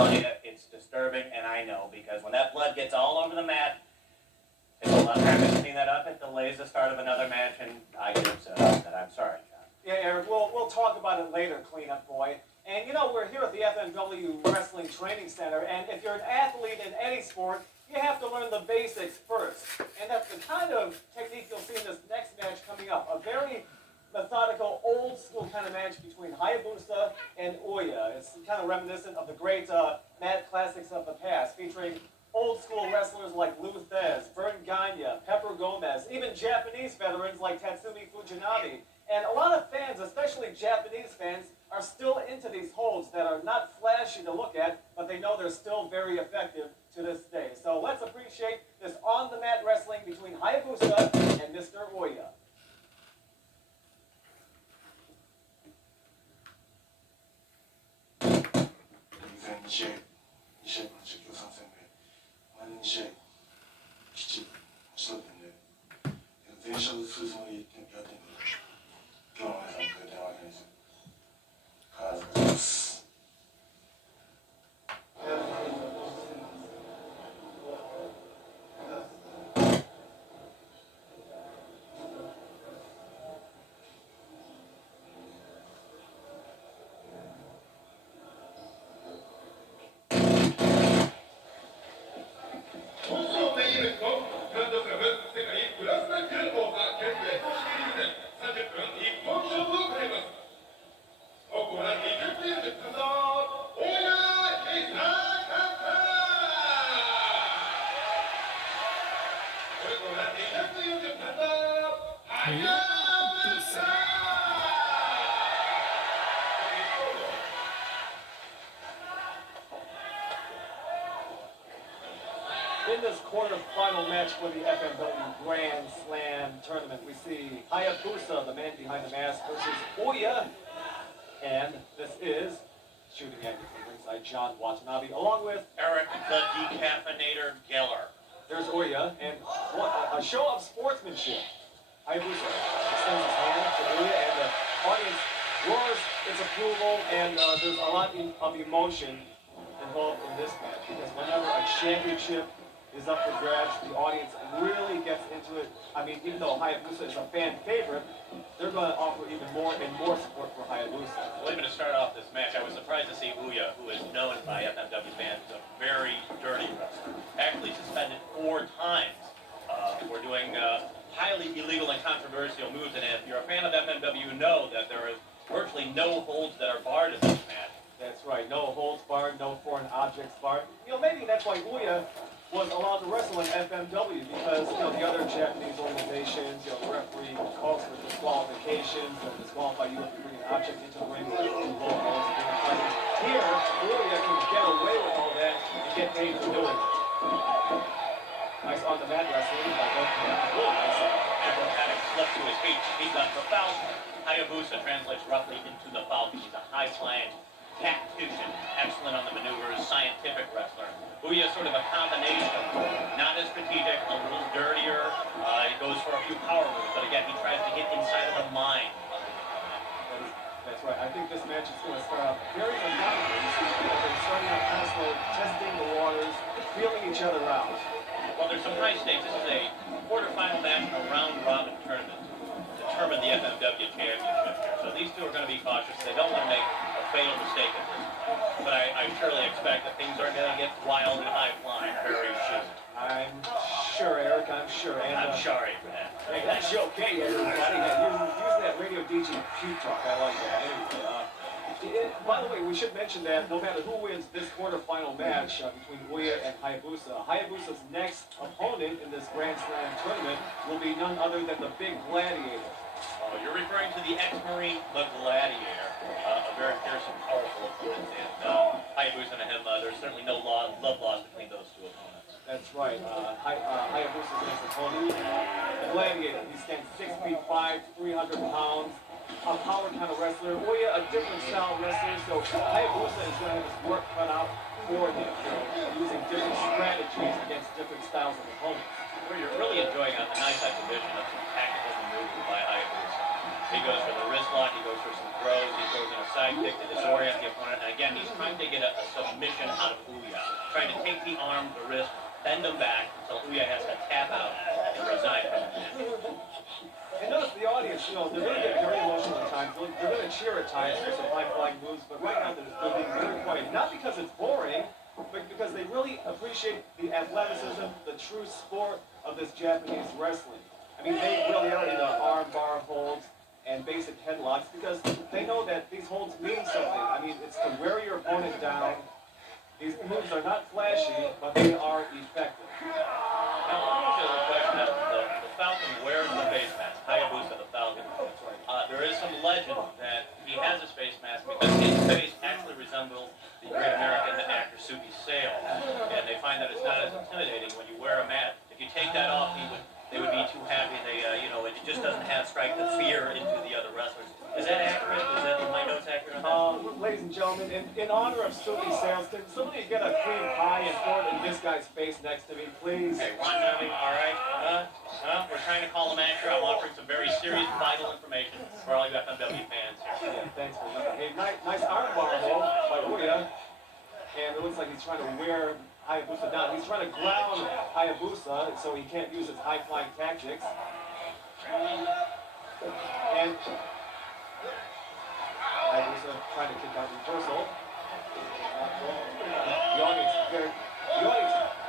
telling you, it's disturbing, and I know, because when that blood gets all over the mat, takes a lot of time to clean that up. It delays the start of another match, and I get upset about that. I'm sorry, John. Yeah, Eric, we'll talk about it later, cleanup boy. And you know, we're here at the FMW Wrestling Training Center, and if you're an athlete in any sport, you have to learn the basics first. And that's the kind of technique you'll see in this next match coming up. A very methodical, old-school kind of match between Hayabusa and Ooya. It's kind of reminiscent of the great mat classics of the past, featuring old-school wrestlers like Luthez, Vern Gagne, Pepper Gomez, even Japanese veterans like Tatsumi Fujinami. And a lot of fans, especially Japanese fans, are still into these holds that are not flashy to look at, but they know they're still very effective to this day. So let's appreciate this on-the-mat wrestling between Hayabusa and Mr. Ooya. In this quarterfinal match for the FMW Grand Slam tournament, we see Hayabusa, the man behind the mask, versus Ooya. And this is shooting at you from ringside, John Watanabe, along with Eric the Decaffeinator Geller. There's Ooya, and a show of sportsmanship. Hayabusa extends his hand to Ooya, and the audience roars its approval, and there's a lot of emotion involved in this match, because whenever a championship is up for grabs, the audience really gets into it. I mean, even though Hayabusa is a fan favorite, they're going to offer even more and more support for Hayabusa. Well, even to start off this match, I was surprised to see Ooya, who is known by FMW fans as a very dirty wrestler, actually suspended 4 times for doing highly illegal and controversial moves. And if you're a fan of FMW, you know that there is virtually no holds that are barred in this match. That's right, no holds barred, no foreign objects barred. You know, maybe that's why Ooya was allowed to wrestle in FMW, because, you know, the other Japanese organizations, you know, the referee calls for disqualifications and disqualify you if you bring an object into the ring or you blow balls and bring a fight. Here, Ooya can get away with all that and get paid for doing it. Nice on-the-mat wrestling by both men. Really nice. Acrobatic slip to his feet. He's up for foul. Hayabusa translates roughly into the foul. He's a high-flying tactician, excellent on the maneuvers, scientific wrestler. Ooya is sort of a combination, not as strategic, a little dirtier. He goes for a few power moves, but again, he tries to get inside of the mind. That's right. I think this match is going to start out very methodically. You see, they're starting out kind of slow, testing the waters, feeling each other out. Well, there's some high stakes. This is a quarterfinal match in a round-robin tournament to determine the FMW championship here. So these two are going to be cautious. They don't want to make a fatal mistake at this point. But I surely expect that things are going to get wild and high-flying very soon. I'm sure, Eric, I'm sure. And, I'm sorry for that. Hey, that's okay, everybody. Use that radio DJ cue talk. I like that. Anyway, by the way, we should mention that no matter who wins this quarterfinal match between Ooya and Hayabusa, Hayabusa's next opponent in this Grand Slam tournament will be none other than the Big Gladiator. Oh, you're referring to the ex-Marine, the Gladiator, a very fierce and powerful opponent. And Hayabusa and him, there's certainly no love lost between those two opponents. That's right. Hayabusa's next opponent, the Gladiator. He stands 6'5", 300 pounds. A power kind of wrestler. Ooya, a different style wrestler. So Hayabusa is going to have his work cut out for him, using different strategies against different styles of opponents. Well, you're really enjoying a nice exhibition of some tactical maneuvers by Hayabusa. He goes for the wrist lock, he goes for some throws, he throws in a side kick to disorient the opponent, and again, he's trying to get a submission out of Ooya, trying to take the arm, the wrist, bend them back until Ooya has to tap out and resign from the match. And notice the audience, they're going to get very emotional at times. They're going to cheer at times for some high-flying moves, but right now they're being very quiet. Not because it's boring, but because they really appreciate the athleticism, the true sport of this Japanese wrestling. I mean, they really are into arm bar holds and basic headlocks because they know that these holds mean something. I mean, it's to wear your opponent down. These moves are not flashy, but they are effective. Now, let me ask you a question. The Falcon wears the face mask. Hayabusa, the Falcon. There is some legend that he has his face mask because his face actually resembles the great American actor Suki Sale. And they find that it's not as intimidating when you wear a mask. If you take that off, they would be too happy. It just doesn't strike the fear into the other wrestlers. Is that accurate? Is that my notes accurate on that? Ladies and gentlemen, in honor of Suki Sales, can somebody get a cream pie and throw it in this guy's face next to me, please? Hey, Ron Nutty, all right? We're trying to call him actor. I'm offering some very serious, vital information for all you FMW fans here. Yeah, thanks for nothing. Hey, nice arm bar hold by Ooya. And it looks like he's trying to wear Hayabusa down. He's trying to ground Hayabusa so he can't use his high-flying tactics. And Hayabusa trying to kick out reversal. The audience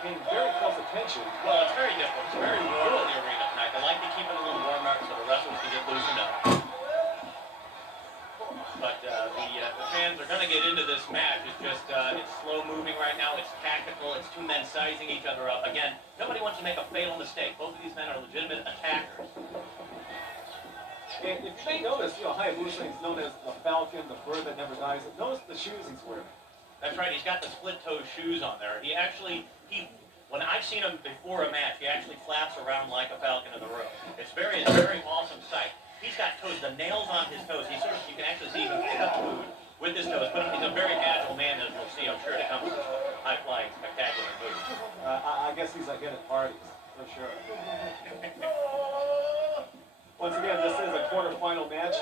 paying very close attention. Well, it's very difficult. It's very warm in the arena tonight. They like to keep it a little warmer so the wrestlers can get loosened up. But the fans are going to get into this match. It's just it's slow moving right now. It's tactical. It's two men sizing each other up. Again, nobody wants to make a fatal mistake. Both of these men are legitimate attackers. And if you may notice, Hayabusa is known as the Falcon, the bird that never dies. Notice the shoes he's wearing. That's right. He's got the split-toe shoes on there. When I've seen him before a match, he actually flaps around like a falcon in the room. It's a very awesome sight. He's got toes, the nails on his toes. You can actually see him pick up food with his toes. But he's a very agile man, as you'll see, I'm sure, to come with high-flying, spectacular moves. I guess he's like at parties, for sure. Once again, this is a quarterfinal match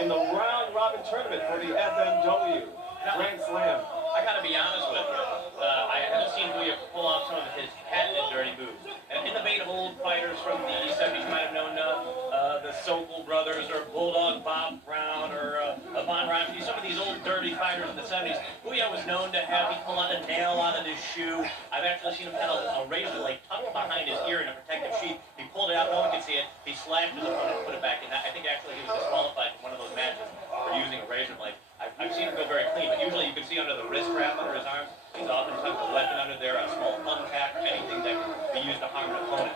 in the round-robin tournament for the FMW Grand Slam. I gotta be honest with you. I haven't seen Ooya pull off some of his patented dirty moves. And in the vein of old fighters from the 70s, you might have known the Sokol brothers or Bulldog Bob Brown or Von Raschke, some of these old dirty fighters in the 70s. Ooya was known to have, he pull out a nail out of his shoe. I've actually seen him have a razor blade tucked behind his ear in a protective sheath. He pulled it out, no one could see it. He slashed his opponent and put it back in. I think actually he was disqualified from one of those matches for using a razor blade. I've seen him go very clean, but usually you can see under the wrist wrap under his arms, he's often tucked a weapon under there, a small thumbtack, or anything that can be used to harm an opponent.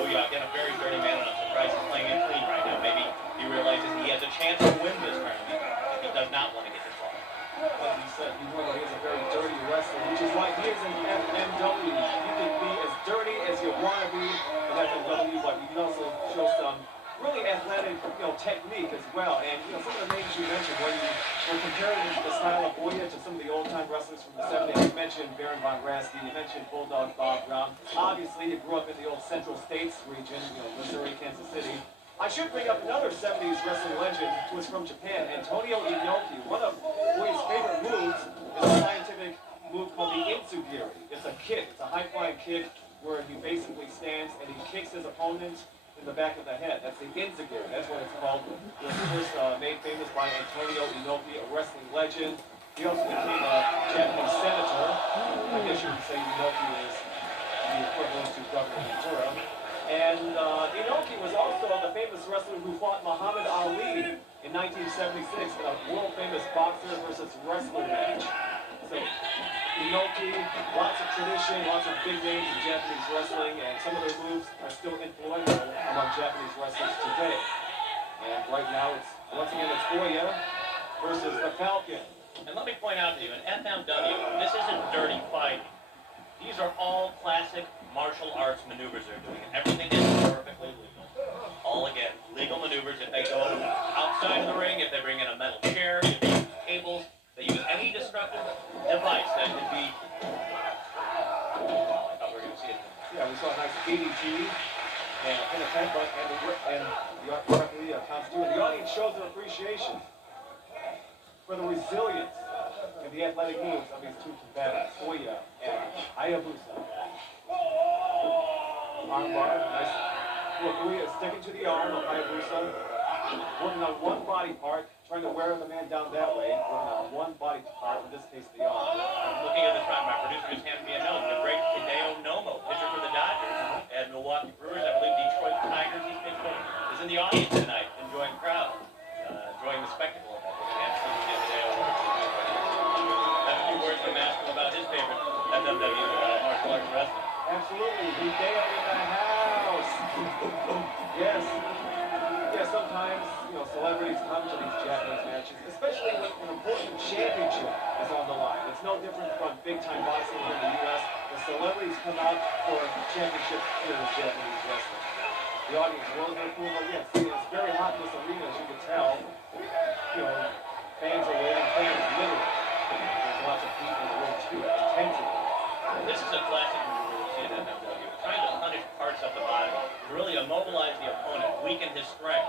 Ooya, again, a very dirty man, and I'm surprised he's playing it clean right now. Maybe he realizes he has a chance to win this tournament if he does not want to get disqualified. Like you said, he is a very dirty wrestler, which is why he is in FMW. You can be as dirty as you want to be in FMW, but you can also show some really athletic, technique as well. And some of the names you mentioned, when you were comparing the style of Ooya to some of the old-time wrestlers from the 70s, you mentioned Baron Von Raschke, you mentioned Bulldog Bob Brown. Obviously, he grew up in the old Central States region, Missouri, Kansas City. I should bring up another 70s wrestling legend who is from Japan, Antonio Inoki. One of Ooya's favorite moves is a scientific move called the Intsugiri. It's a kick. It's a high-flying kick where he basically stands and he kicks his opponent in the back of the head. That's the Intsugiri. That's what it's called. It was first made famous by Antonio Inoki, a wrestling legend. He also became a Japanese senator. I guess you could say Inoki is the equivalent to Governor Ventura. And Inoki was also the famous wrestler who fought Muhammad Ali in 1976 in a world-famous boxer versus wrestler match. So, Inoki, lots of tradition, lots of big names in Japanese wrestling, and some of their moves are still influential among Japanese wrestlers today. And right now, once again, it's Ooya versus the Falcon. And let me point out to you, in FMW, this isn't dirty fighting. These are all classic martial arts maneuvers they're doing, and everything is perfectly legal. All, again, legal maneuvers. If they go outside of the ring, if they bring in a metal chair, if they use cables, they use any destructive device that could be... I thought we were going to see it. Yeah, we saw a nice DDT and a pin attempt, and the referee counts two. And the audience shows their appreciation for the resilience and the athletic moves of these two combatants, Ooya and Hayabusa. Armbar, nice. Look, Ooya is sticking to the arm of Hayabusa, working on one body part, trying to wear the man down that way, working on one body part, in this case the arm. Looking at this round, my producer just handed me a note. The great Hideo Nomo, pitcher for the Dodgers and Milwaukee Brewers, I believe Detroit Tigers, he's pitched for, is in the audience tonight, enjoying the crowd, enjoying the spectacle of that. We're going to absolutely get Hideo have a few words from him about his favorite FMW martial arts wrestling. Absolutely, Hideo in the house. Yes. Yeah, sometimes, celebrities come to these Japanese matches, especially when an important championship is on the line. It's no different from big-time boxing here in the U.S. The celebrities come out for championships here in Japanese wrestling. The audience blows their approval. Yes, it's very hot in this arena, as you can tell. Fans are waiting, fans literally. There's lots of heat in the room, too, intensity. This is a classic maneuver we see in FMW. Trying to punish parts of the body to really immobilize the opponent, weaken his strength.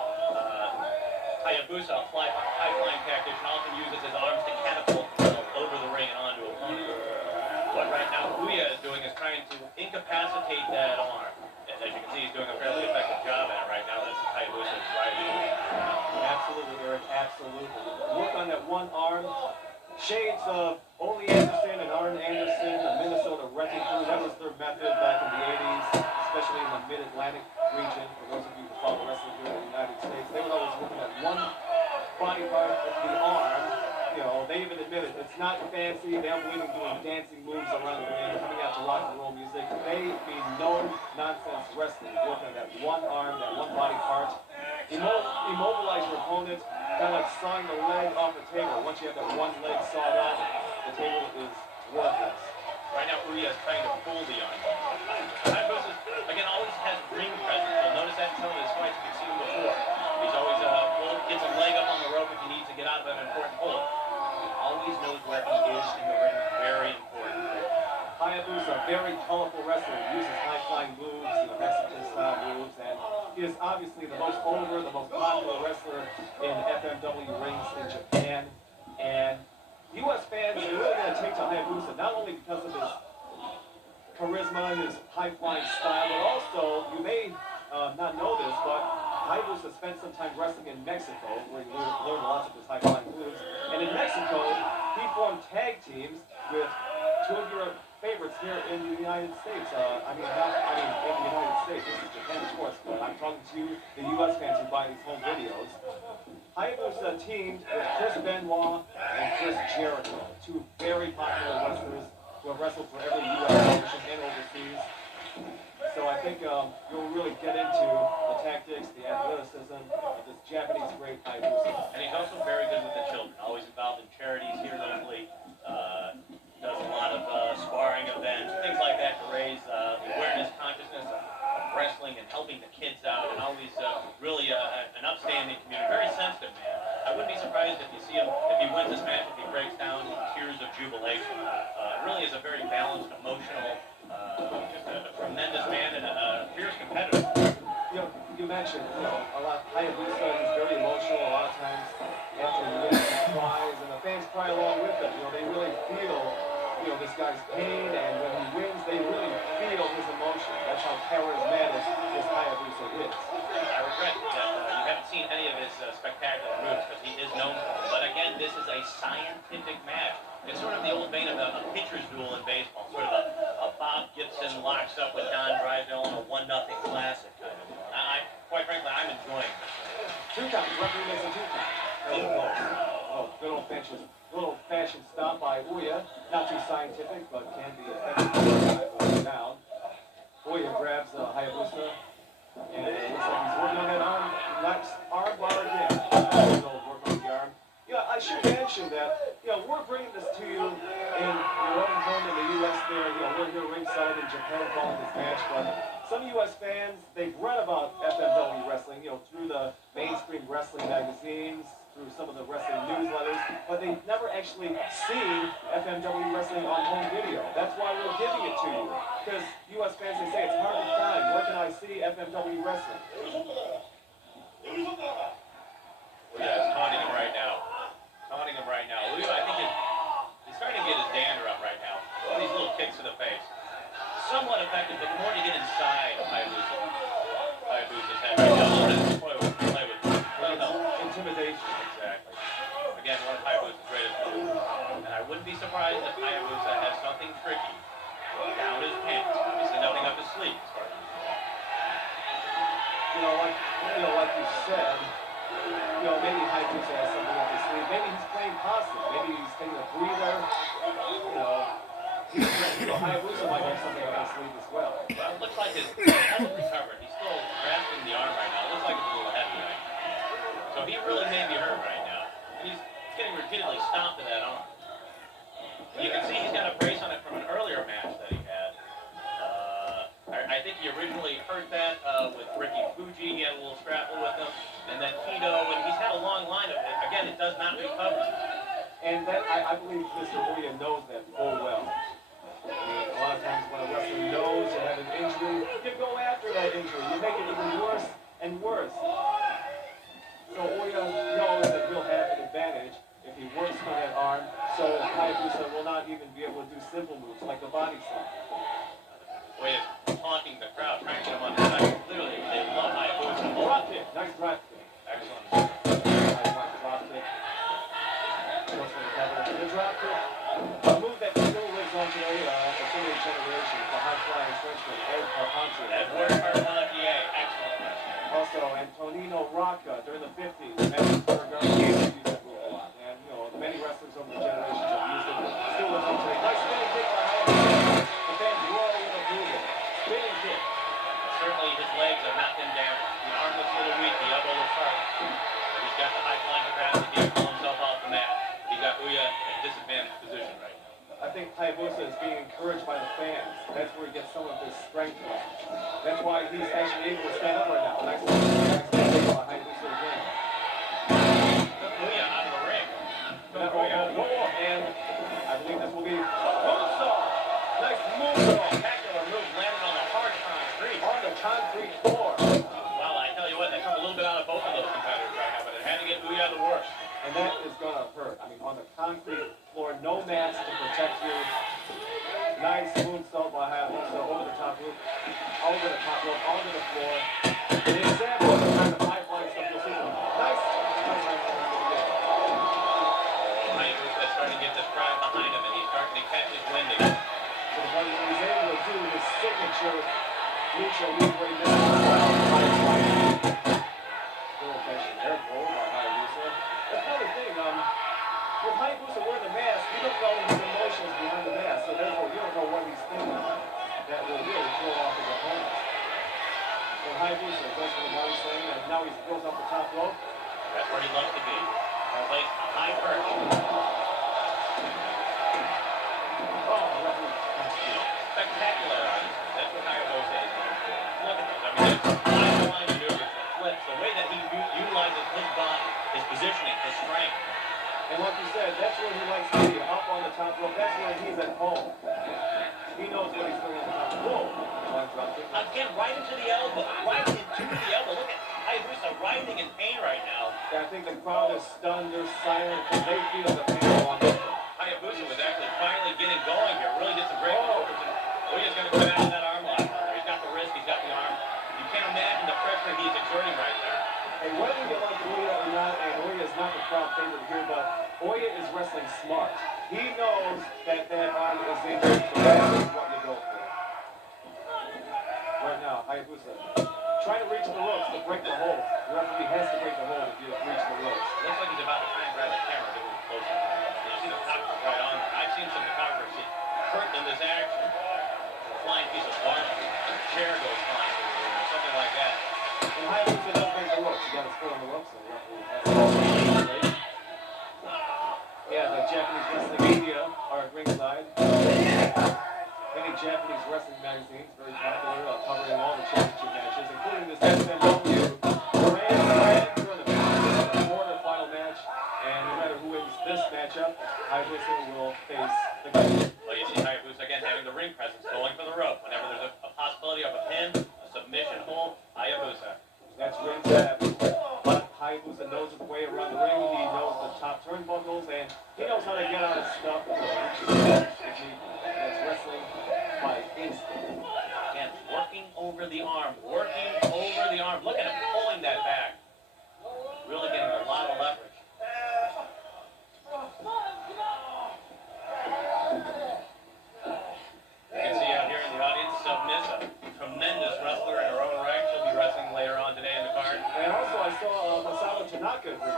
Hayabusa, a high-flying tactician, often uses his arms to catapult himself over the ring and onto opponents. What right now Ooya is doing is trying to incapacitate that arm. And as you can see, he's doing a fairly effective job at it right now. That's Hayabusa is driving. Absolutely, Eric, absolutely. Work on that one arm. Shades of Ole Anderson and Arn Anderson, the Minnesota Wrecking Crew. That was their method back in the 80s, especially in the Mid-Atlantic region. For those of you who follow wrestling here in the United States, they would always work on that one body part of the arm. They even admitted it's not fancy. They don't believe in doing dancing moves around the ring, coming out to rock and roll music. They mean no-nonsense wrestling. Work on that one arm, that one body part. Immobilize your opponent, kind of like sawing the leg off the table. Once you have that one leg sawed off, the table is worthless. Right now, Ooya is trying to pull the arm. Hayabusa, again, always has ring presence. You'll notice that in some of his fights. You've seen him before. He's always gets a leg up on the rope if he needs to get out of an important pull. He always knows where he is in the ring. Very important. Hayabusa, very colorful wrestler, uses high-flying moves, Mexican-style moves, and he is obviously the most over, the most popular wrestler in FMW rings in Japan. And U.S. fans are really going to take to Hayabusa, not only because of his charisma, his high-flying style, but also, you may not know this, but Hayabusa spent some time wrestling in Mexico, where he learned lots of his high-flying moves. And in Mexico, he formed tag teams with two of your favorites here in the United States. In the United States. This is Japan, of course, but I'm talking to the U.S. fans who buy these home videos. Hayabusa teamed with Chris Benoit and Chris Jericho, two very popular wrestlers who have wrestled for every U.S. promotion and overseas. So I think you'll really get into the tactics, the athleticism of this Japanese great Hayabusa. And he's also very good with the children, always involved in charities here locally. Does a lot of sparring events, things like that to raise the awareness, consciousness of wrestling and helping the kids out, and always really an upstanding community. Very sensitive man. I wouldn't be surprised if you see him, if he wins this match, if he breaks down in tears of jubilation. Really is a very balanced, emotional, just a tremendous man and a fierce competitor. You mentioned, a lot of Hayabusa is very emotional. A lot of times after he wins, he cries, and the fans cry along with him. They really feel this guy's pain, and when he wins, they really feel his emotion. That's how charismatic this Hayabusa is. I regret that you haven't seen any of his spectacular moves because he is known for them. But again, this is a scientific match. It's sort of the old vein of a pitcher's duel in baseball, sort of a Bob Gibson locks up with Don Drysdale in a 1-0 classic kind of deal. Quite frankly, I'm enjoying this. 2 counts, referee makes a 2 count. Good old-fashioned stomp by Ooya. Not too scientific, but can be effective down. Ooya grabs Hayabusa, and it looks like he's working on that arm bar again. Work on the arm. I should mention that, we're bringing this to you in your own home in the U.S. there. We're here ringside in Japan following this match, but some U.S. fans, they've read about FMW wrestling, through the mainstream wrestling magazines, through some of the wrestling newsletters, but they've never actually seen FMW wrestling on home video. That's why we're giving it to you. Because U.S. fans, they say it's hard to find. Where can I see FMW wrestling? Yeah, intimidation. Exactly. Again, one of Hayabusa's greatest moves. And I wouldn't be surprised if Hayabusa has something tricky down his pants. Obviously nothing up his sleeve as far as I'm concerned. Like you said, maybe Hayabusa has something up his sleeve. Maybe he's playing possum. Maybe he's taking a breather. Hayabusa might have something up his sleeve as well. Well, it looks like he hasn't recovered. He's still grasping the arm right now. It looks like it's a little heavy right now. So he really may be hurt right now. And he's getting repeatedly stomped in that arm. And you can see he's got a brace on it from an earlier match that he had. I think he originally hurt that with Ricky Fuji. He had a little scrapple with him. And then Kito, and he's had a long line of it. Again, it does not recover. And that, I believe Mr. Ooya knows that full well. I mean, a lot of times when a wrestler knows you have an injury, you go after that injury. You make it even worse and worse. So Ooya knows that he'll have an advantage if he works on that arm. So Hayabusa will not even be able to do simple moves like the body slam. Ooya's taunting the crowd, trying to get him on the side. Clearly, they love Hayabusa. Drop kick. Nice drop kick. Excellent. Nice drop kick. The drop kick. A move that still lives on today, for so many generations. The high-flying Frenchman, Ed Carpentier. Edward Carpentier. Excellent. Also, Antonino Rocca during the 50s. Edinburgh used that move a lot. And, many wrestlers over the generations have used it. Still lives on today. Nice spinning kick by Hayabusa. The fans roar with approval. Spinning kick. Certainly his legs have not been damaged. The arm looks a little weak, the elbow looks hard. But he's got the high flying capacity to pull himself off the mat. He's got Ooya in a disadvantaged position right now. I think Hayabusa is being encouraged by the fans. That's where he gets some of his strength from. That's why he's actually able to stand up right now. Nice by Hayabusa again. Ooya out of the ring. And I believe this will be moonsault. Nice moonsault. Spectacular move landed on the hard concrete. On the concrete floor. Well, I tell you what, that took a little bit out of both of those competitors right now, but it had to get Ooya the worst. And that is going to hurt. I mean, on the concrete floor, no mats to protect you. Nice moonsault by Hayabusa over the top rope, onto the floor. An example of the kind of high-flying stuff you'll see. Nice. Hayabusa is starting to get this crowd behind him, and he's starting to catch his wind again. So he's able to do his signature lucha libre high-flying. Still catching air goal by Hayabusa. That's another thing. With Hayabusa wearing the mask, you don't know his emotions behind the mask, so therefore you don't know what he's thinking. That will really throw off his opponents. So Hayabusa goes for the body slam, and now he goes off the top rope. That's where he loves to be. Place a high perch. Spectacular. That's what Hayabusa is known for. Look at this. I mean, it's high-flying maneuvers, the flips, the way that he utilizes his body, his positioning, his strength. And like you said, that's where he likes to be, up on the top rope. That's where he's at home. He knows what he's doing on the top rope. Again, right into the elbow. Right into the elbow. Look at Hayabusa writhing in pain right now. I think the crowd is stunned. They're silent because they feel the pain along with them. Hayabusa was actually finally getting going here. Really did some great maneuvers. Ooya's going to come out of that arm lock on there. He's got the wrist. He's got the arm. You can't imagine the pressure he's exerting right there. And whether you like Ooya or not, and Ooya is not the crowd favorite here, but Ooya is wrestling smart. He knows that arm is injured, so that is what you go for. Right now, Hayabusa trying to reach the ropes to break the hold. The referee has to break the hold if you reach the ropes. Looks like he's about to try and grab the camera to move closer. You see the photographer right on there. I've seen some photographers get hurt in this action. A flying piece of bark, a chair goes flying through the room, or something like that. And Hayabusa does break the ropes. He got his foot on the ropes, so the referee has to. Yeah, the Japanese wrestling media are at ringside. Many Japanese wrestling magazines, very popular, covering all the championship matches, including this FMW Grand Tournament. This is the quarterfinal match, and no matter who wins this matchup, Hayabusa will face the guy. Well, you see Hayabusa again having the ring presence, going for the rope. Whenever there's a possibility of a pin, a submission hold, Hayabusa. That's ring tap. But Hayabusa knows his way around the ring. He knows the top turnbuckles, and he knows how to get out of stuff. That's wrestling by instinct. Again, working over the arm, working over the arm. Look at him pulling that back. Really getting a lot of left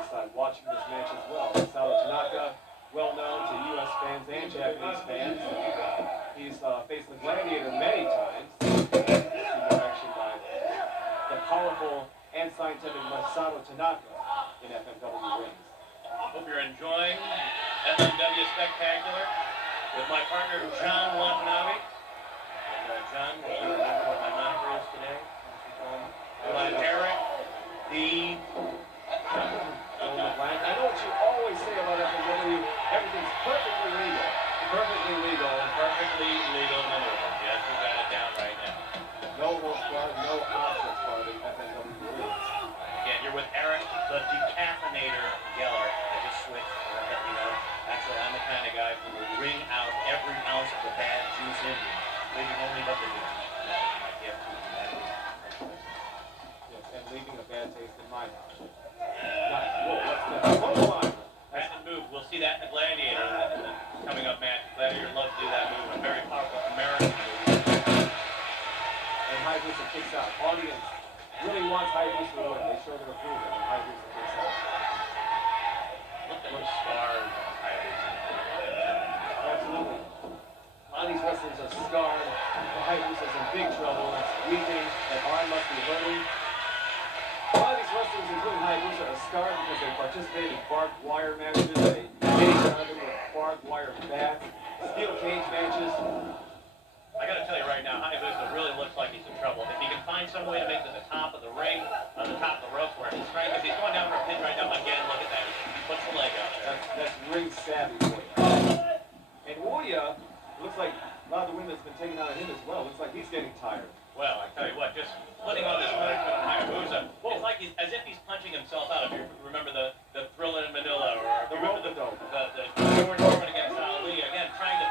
ringside watching this match as well. Masato Tanaka, well known to U.S. fans and Japanese fans. He's faced the Gladiator many times. Actually by the powerful and scientific Masato Tanaka in FMW rings. Hope you're enjoying FMW Spectacular with my partner John Watanabe. And John, will you remember what my moniker is today? I'm Eric D. I know what you always say about FMW. Everything's perfectly legal. Perfectly legal. Perfectly legal maneuvers. Yes, we got it down right now. No horse guard, no offset guard in FMW rings. Again, you're with Eric, the decaffeinator Geller. I just switched to let you know. Actually, I'm the kind of guy who will wring out every ounce of the bad juice in me, leaving only but the juice. That is my gift to humanity. Yes, and leaving a bad taste in my mouth. Nice. Whoa, what's the clothesline? That's the move. We'll see that in the Gladiator in the coming up match. Gladiator loves to do that move. A very powerful American move. And Hayabusa kicks out. Audience really wants Hayabusa to win. They show their approval, and Hayabusa kicks out. Look at those scars on Hayabusa. Absolutely. A lot of these wrestlers are scarred. Hayabusa's in big trouble. It's weeping. That arm must be hurting. A lot of these wrestlers, including Hayabusa, are scarred because they participated in barbed wire matches. They hit each other with barbed wire bats, steel cage matches. I got to tell you right now, Hayabusa really looks like he's in trouble. If he can find some way to make it to the top of the ring, on the top of the ropes where he's trying, because he's going down for a pin right now. Again, look at that. He puts the leg out there. That's ring savvy for you. And Ooya, looks like a lot of the wind that's been taken out of him as well. Looks like he's getting tired. Well, I tell you what, just putting on this punishment on Hayabusa, it's like as if he's punching himself out. If you remember the Thriller in Manila, or The rope dope. the George Norman against Ali, again, trying to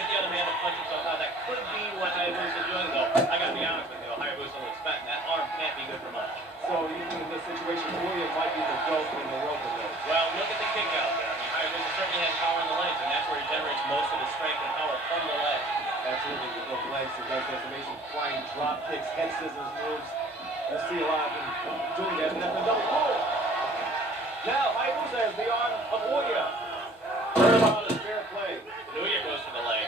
get the other man to punch himself out. That could be what Hayabusa's doing, though. I got to be honest with you, Hayabusa looks fat, and that arm can't be good for much. So you think in this situation, Ooya might be the dope in the rope dope. Well, look at the kick out there. I mean, Hayabusa certainly has power in the legs, and that's where he generates most of his strength and power from the legs. Absolutely, with those legs, he does those amazing flying drop kicks, head scissors moves. You'll see a lot of him doing that. And that's a double roll. Now, Hayabusa has the arm of Ooya. Turnabout is fair play. Ooya goes for the leg.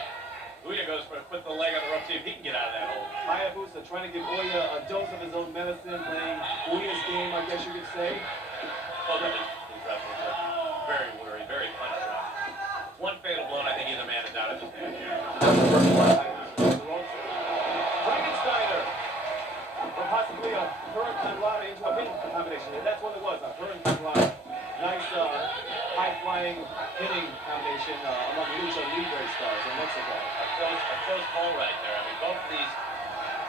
Ooya goes for put the leg on the rope, see if he can get out of that hole. Hayabusa trying to give Ooya a dose of his own medicine, playing Ooya's game, I guess you could say. Both of these wrestlers are very worried, very punch drunk. One fatal blow, and I think either man is out of this match. Frankensteiner. Or possibly a Hurricane into a pin combination. That's what it was, a Hurricane. Nice high-flying pinning combination among Lucha Libre stars in Mexico. A close call right there. I mean, both of these,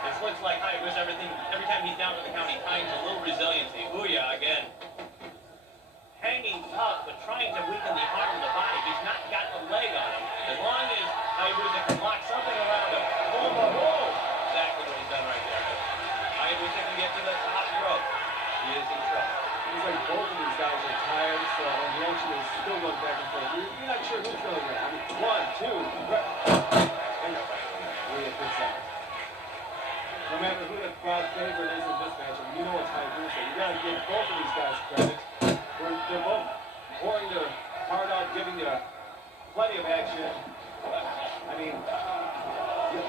this looks like Hayabusa, every time he's down with the count, he finds a little resiliency. Ooya, again, hanging tough, but trying to weaken the arm of the body. He's not got the leg on him. As long as Hayabusa can lock something around him. Whoa. Exactly what he's done right there. Hayabusa can get to the top rope. He is in trouble. Seems like both of these guys are tired, so the action is still going back and forth. You're not sure who's going to win. I mean, 1, 2, and Ooya picks out. No matter who the crowd favorite is in this match, you know it's Hayabusa. You got to give both of these guys credit. They're both pouring their heart out, giving you plenty of action. I mean,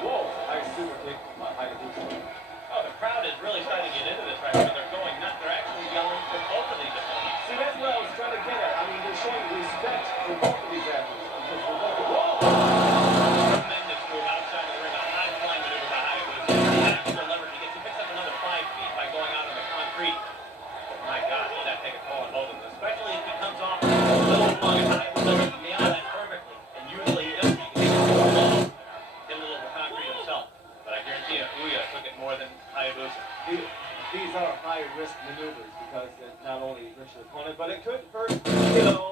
whoa, nice super kick by Hayabusa. Oh, the crowd is really starting to get into this right now. They're going nuts. They're actually yelling for both of these opponents. See, that's what I was trying to get at. I mean, they're showing respect for both of these athletes. Because we're both, whoa! Tremendous move outside of the ring. A high-flying maneuver by Hayabusa. Actual leverage. He picks up another 5 feet by going out on the concrete. My God, does that take a toll on both of them? Especially if he comes off a little long. Hayabusa nails that perfectly. And usually he doesn't. He can hit a little concrete himself. But I guarantee you, Ooya took it more than Hayabusa. These are high-risk maneuvers because it not only hurts your opponent, but it could hurt,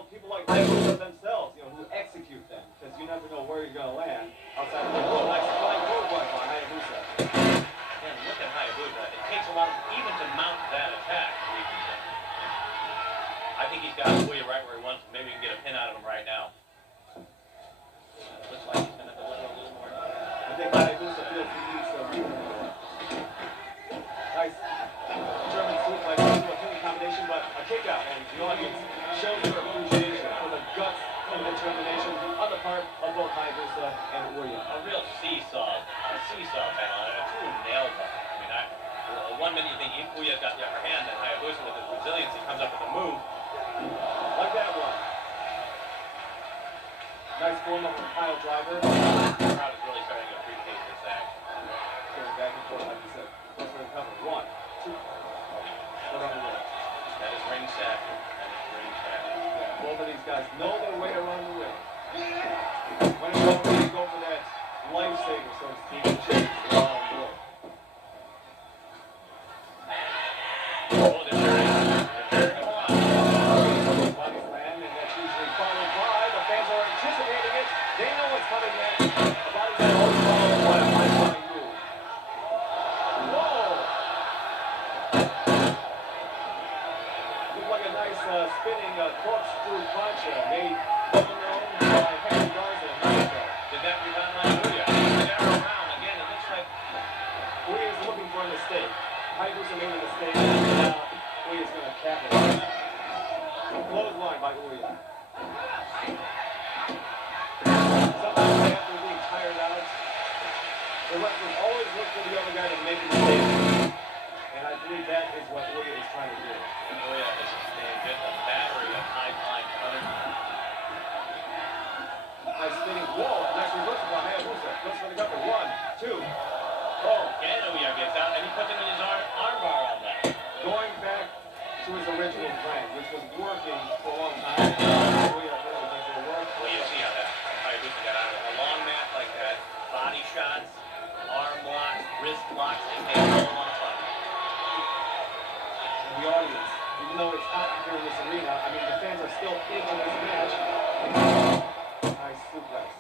people like Hayabusa themselves, who execute them. Because you never know where you're going to land outside of the ring. Nice flying forward by Hayabusa. And look at Hayabusa. It takes a lot even to mount that attack. I think he's got Ooya right where he wants him. Maybe we can get a pin out of him right now. Looks like he's going to deliver a little more. I think Hayabusa feels he needs some nice German suplex into a pinning combination, but a kick out, and the audience shows their appreciation for the guts and determination on the part of both Hayabusa and Ooya. A real seesaw battle, a true nail biter. I mean, one minute you think Ooya's got the upper hand, then Hayabusa with his resilience, he comes up with a move. Like that one. Nice form of a pile driver. The crowd is really starting to appreciate this action. Going back and forth, like you said. Goes for the cover. 1, 2. Put on the way. That is ring sacking. Yeah, both of these guys know their way around the ring. When it's over, you go for that lifesaver, so to speak, which is the long rope. Oh, they're turning. Come on. Body slam, and that's usually followed by. The fans are anticipating it. They know what's coming next. The body slam always followed by a high-flying move. Whoa! Looked like a nice spinning corkscrew punch made well-known by Henry Garza in Mexico. Did that rebound by Ooya? He's there around again. It looks like Ooya's looking for a mistake. Hayabusa made a mistake, and now Ooya's going to capitalize. Clothesline by Ooya. Sometimes after being tired out, the wrestlers always look for the other guy to make a mistake. And I believe that is what Ooya is trying to do. Ooya has sustained just a battery of high-flying cutters. Nice spinning. Whoa, nice reversal by Hayabusa. Goes for the cover. 1, 2. Oh, Again, Ooya gets out, and he puts him in his arm bar on that. going back to his original plan, which was working for a long time. Ooya really thinks it'll work. Well, you see how that Hayabusa got out of a long mat like that. Body shots, arm locks, wrist locks, they pay all on fire. And the audience, even though it's hot here in this arena, I mean, the fans are still into this match. Nice suplex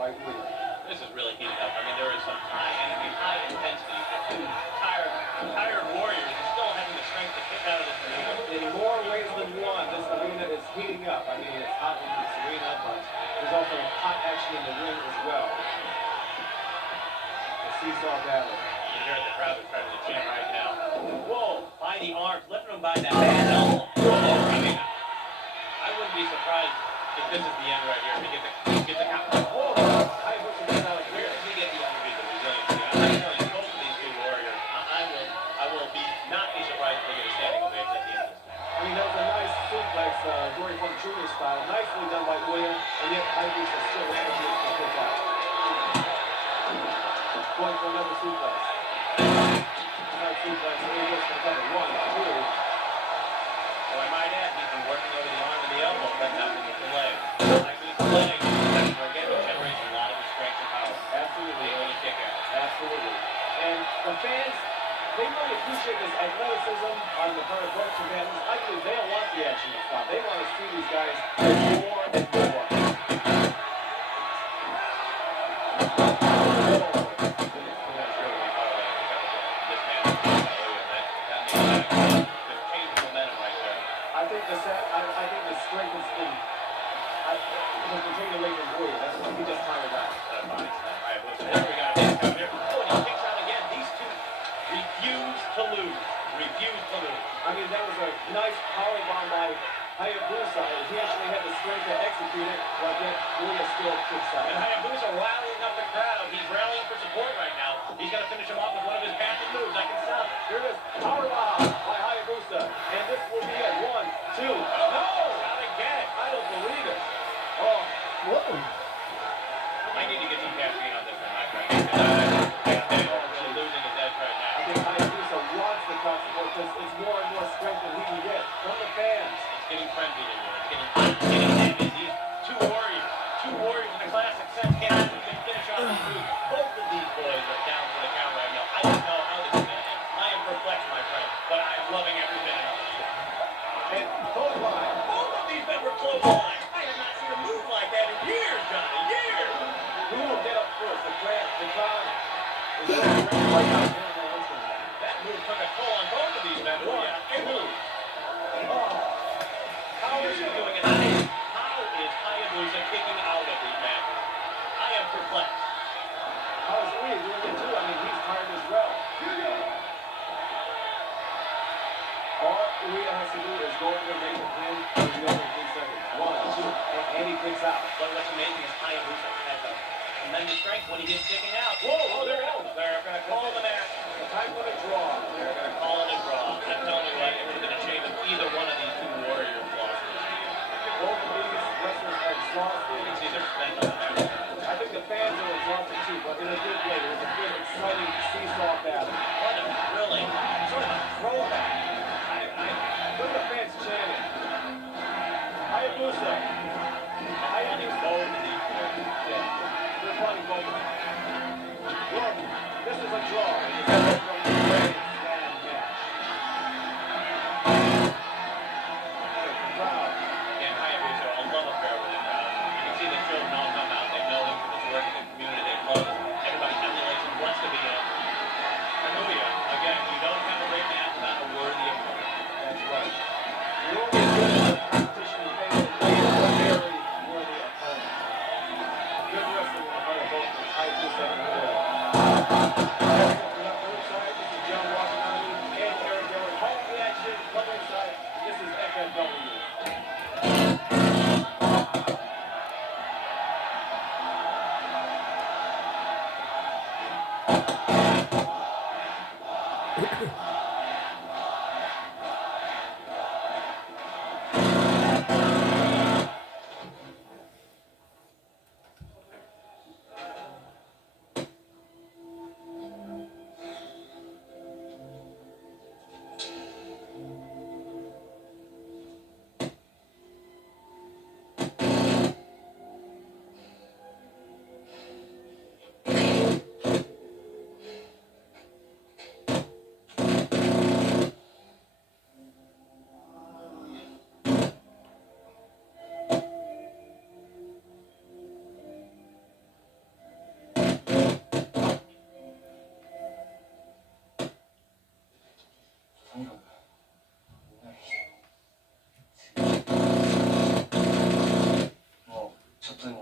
by Ooya. This is really heated up. I mean, there is some high energy, high intensity. Two tired warriors are still having the strength to kick out of this arena. In more ways than one, this arena is heating up. I mean, it's hot in this arena, but there's also hot action in the ring as well. The seesaw battle. You can hear the crowd is starting to chant right now. Whoa, by the arms, lifting him by that bad elbow. I mean, I wouldn't be surprised if this is the end right here. He gets a count. Whoa! Hayabusa gets out of Where here. does he get the energy, the resiliency? I'm telling you, both of these two warriors, I will not be surprised if they get a standing ovation at the end of this match. I mean, that was a nice suplex, Dory Funk Jr. style. Nicely done by Ooya, and yet Hayabusa still manages to kick out. Going for another suplex. Nice suplex. Ooya goes for the cover. 1, 2. So I might add, he's been working over the arm and the elbow, but nothing with the leg. Like these legs, again, it generates a lot of his strength and power. Absolutely. They only kick out. Absolutely. And the fans, they really appreciate this athleticism on the part of both combatants. I believe they don't want the action to stop. They want to see these guys more and more. I think the strength has been taken away from Ooya. That's what he just tired out. That body slam. All right, listen, here we got a kick out here. Oh, and he kicks out again. These two refuse to lose. Refuse to lose. I mean, that was a nice power bomb by Hayabusa. He actually had the strength to execute it, but yet Ooya still kicks out. And Hayabusa rallying up the crowd. He's rallying for support right now. He's going to finish him off with one of his patented moves. I can tell. Here it is, power bomb by Hayabusa, and this will be at 1, 2. Oh, no! Not again. I don't believe it. Oh, whoa. I need to get some caffeine on this one, my friend. I'm really losing his edge right I now. think Hayabusa wants the crowd support because it's more and more strength than he can get from the fans. It's getting frenzied in here. It's getting heavy. These two warriors in the classic sense can't even finish off these moves. Both of these boys are down for the count right now. I don't know how this is going to end. I am perplexed, my friend, but I am loving every minute of it. And clothesline. Both of these men were clothesline. I have not seen a move like that in years, Johnny. Years. Who will get up first? The crowd is so ready right now. That move took a toll on both of these men. Ooya and Ooya. Oh, How is he doing it? How is Hayabusa kicking out of these matches? I am perplexed. how is Ooya doing it too? I mean, he's tired as well. All Ooya has to do is go over and make a pin, and the other is out. What's amazing is Hayabusa has a tremendous strength when he gets kicking out. Whoa, there we go. They're going to call the match. The time for the draw. They're going to call it a draw. I'm telling you what, it would have been a shame if either one of these two Warriors lost this game. Both of these wrestlers are exhausted. You can see their spent on there. I think the fans are exhausted too, but in a good way. It was a good, exciting seesaw battle. What a thrilling, sort of a throwback. Look at the fans chanting. Hayabusa. Hayabusa. Both of these players. Yeah, they're fighting both of them. Look, this is a draw. It's a from the Grand Slam match. The crowd. And Hayabusa, a love affair with the crowd. You can see the children all come out. They know him from his work in the community. They love him. Everybody emulates him, wants to be him. And Ooya, again, you don't have a great match without a worthy opponent. That's right. You only get a competition you face a very worthy opponent. Good wrestling on the part of both of Hayabusa and Ooya. From the third side, this is John Watanabe and Eric Dillon. Home reaction, covering side. This is FMW. 뭐, 첫 번째